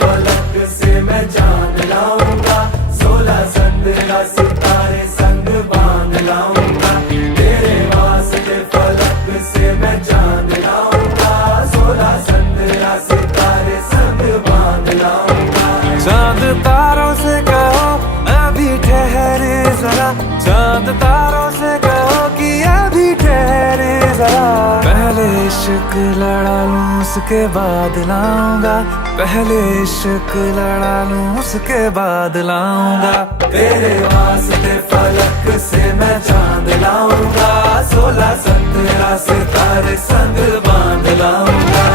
फलक से मैं चांद लाऊंगा, 16 17 सितारे संग बांध लाऊंगा। तेरे वास्ते फलक से मैं चांद लाऊंगा, 16 17 सितारे संग बांध लाऊंगा। चांद तारों से कहो अभी ठहरे जरा, चांद तारों से कहो कि अभी ठहरे जरा। पहले इश्क लड़ा लूं उसके बाद लाऊंगा, पहले इश्क लड़ा लूं उसके बाद लाऊंगा। तेरे वास्ते फलक से मैं चांद लाऊंगा, 16 17 सितारे संग बांध लाऊंगा।